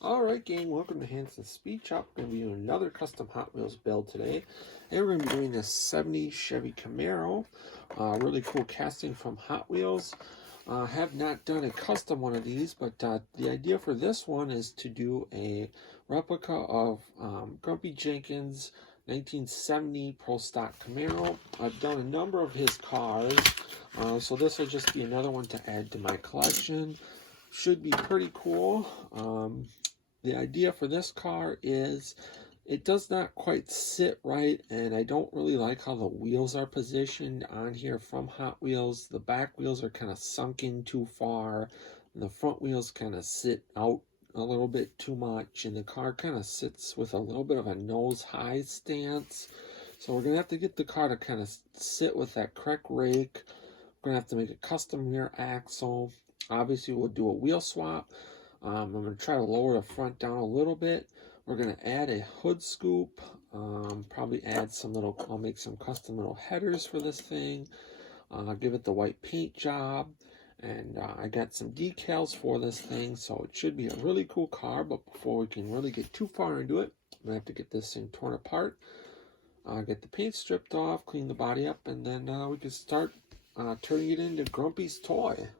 Alright gang, welcome to Hansens Speed Shop. We're going to be doing another custom Hot Wheels build today. And we're going to be doing this 70 Chevy Camaro. Really cool casting from Hot Wheels. Have not done a custom one of these, but the idea for this one is to do a replica of Grumpy Jenkins 1970 Pro Stock Camaro. I've done a number of his cars, so this will just be another one to add to my collection. Should be pretty cool. The idea for this car is it does not quite sit right, and I don't really like how the wheels are positioned on here from Hot Wheels. The back wheels are kind of sunk in too far, and the front wheels kind of sit out a little bit too much, and the car kind of sits with a little bit of a nose high stance. So we're going to have to get the car to kind of sit with that correct rake. We're going to have to make a custom rear axle. Obviously, we'll do a wheel swap. I'm going to try to lower the front down a little bit. We're going to add a hood scoop. Probably add some little, I'll make some custom little headers for this thing. Give it the white paint job. And I got some decals for this thing, so it should be a really cool car. But before we can really get too far into it, I'm going to have to get this thing torn apart. Get the paint stripped off, clean the body up, and then we can start turning it into Grumpy's toy.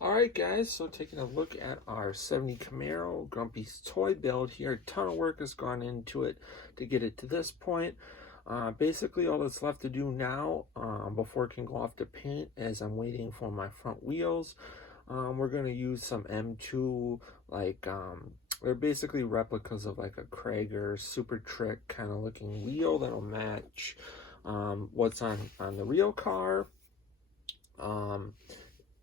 Alright guys, so taking a look at our 70 Camaro Grumpy's toy build here. A ton of work has gone into it to get it to this point. Basically all that's left to do now before it can go off to paint is I'm waiting for my front wheels. We're going to use some M2, like they're basically replicas of like a Krager Super Trick kind of looking wheel that'll match what's on the real car.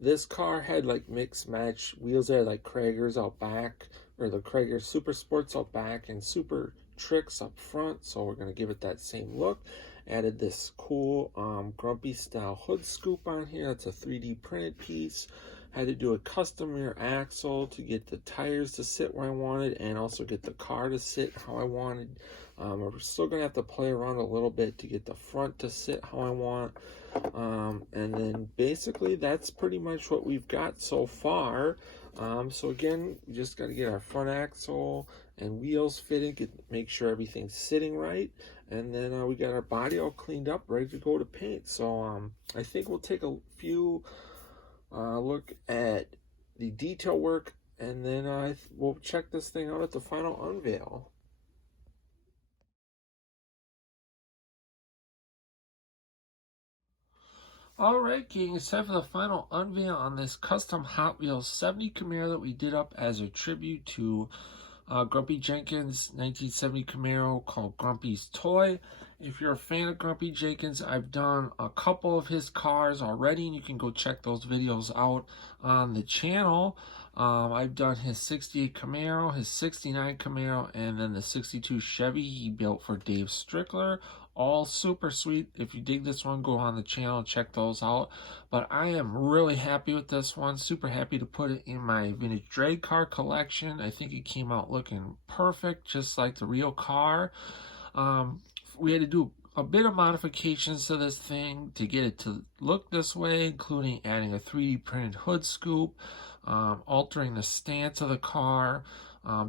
This car had like mixed match wheels there, like Krager's out back, or the Krager Super Sports out back and Super Tricks up front. So we're going to give it that same look. Added this cool Grumpy style hood scoop on here. It's a 3D printed piece. Had to do a custom rear axle to get the tires to sit where I wanted and also get the car to sit how I wanted. We're still going to have to play around a little bit to get the front to sit how I want. And then basically that's pretty much what we've got so far. So again, we just got to get our front axle and wheels fitted, make sure everything's sitting right, and then we got our body all cleaned up, ready to go to paint. So I think we'll take a few look at the detail work, and then we'll check this thing out at the final unveil. Alright gang, it's time for the final unveil on this custom Hot Wheels 70 Camaro that we did up as a tribute to Grumpy Jenkins 1970 Camaro called Grumpy's Toy. If you're a fan of Grumpy Jenkins, I've done a couple of his cars already, and you can go check those videos out on the channel. I've done his 68 Camaro, his 69 Camaro, and then the 62 Chevy he built for Dave Strickler. All super sweet. If you dig this one, go on the channel, check those out. But I am really happy with this one. Super happy to put it in my vintage drag car collection. I think it came out looking perfect, just like the real car. We had to do a bit of modifications to this thing to get it to look this way, including adding a 3D printed hood scoop, altering the stance of the car,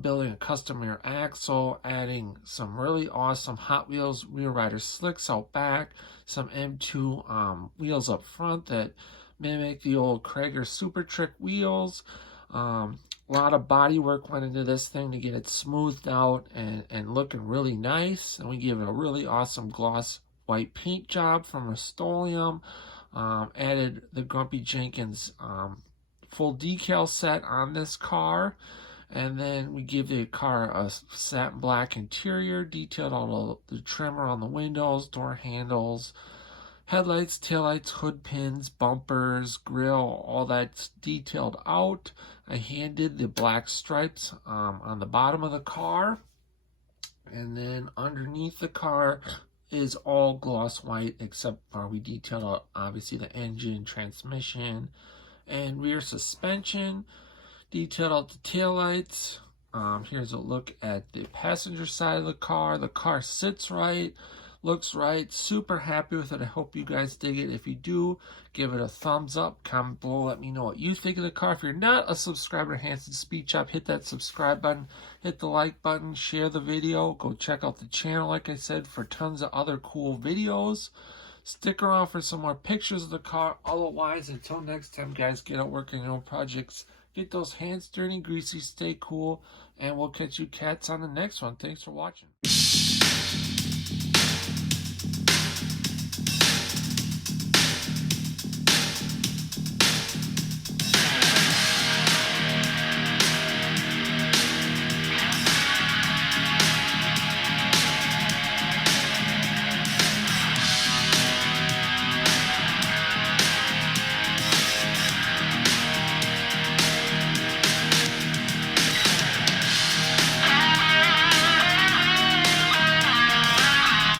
building a custom rear axle, adding some really awesome Hot Wheels Wheel Rider slicks out back, some M2 wheels up front that mimic the old Krager Super Trick wheels. A lot of body work went into this thing to get it smoothed out and looking really nice. And we give it a really awesome gloss white paint job from Rust-Oleum. Added the Grumpy Jenkins full decal set on this car. And then we give the car a satin black interior, detailed all the trim around the windows, door handles, headlights, taillights, hood pins, bumpers, grill, all that's detailed out. I hand-did the black stripes on the bottom of the car. And then underneath the car is all gloss white, except we detailed out, obviously, the engine, transmission, and rear suspension. Detailed out the taillights. Here's a look at the passenger side of the car. The car sits right. Looks right. Super happy with it. I hope you guys dig it. If you do, give it a thumbs up. Comment below. Let me know what you think of the car. If you're not a subscriber to Hansens Speed Shop, hit that subscribe button. Hit the like button. Share the video. Go check out the channel, like I said, for tons of other cool videos. Stick around for some more pictures of the car. Otherwise, until next time, guys, get out working on projects. Get those hands dirty and greasy. Stay cool. And we'll catch you cats on the next one. Thanks for watching.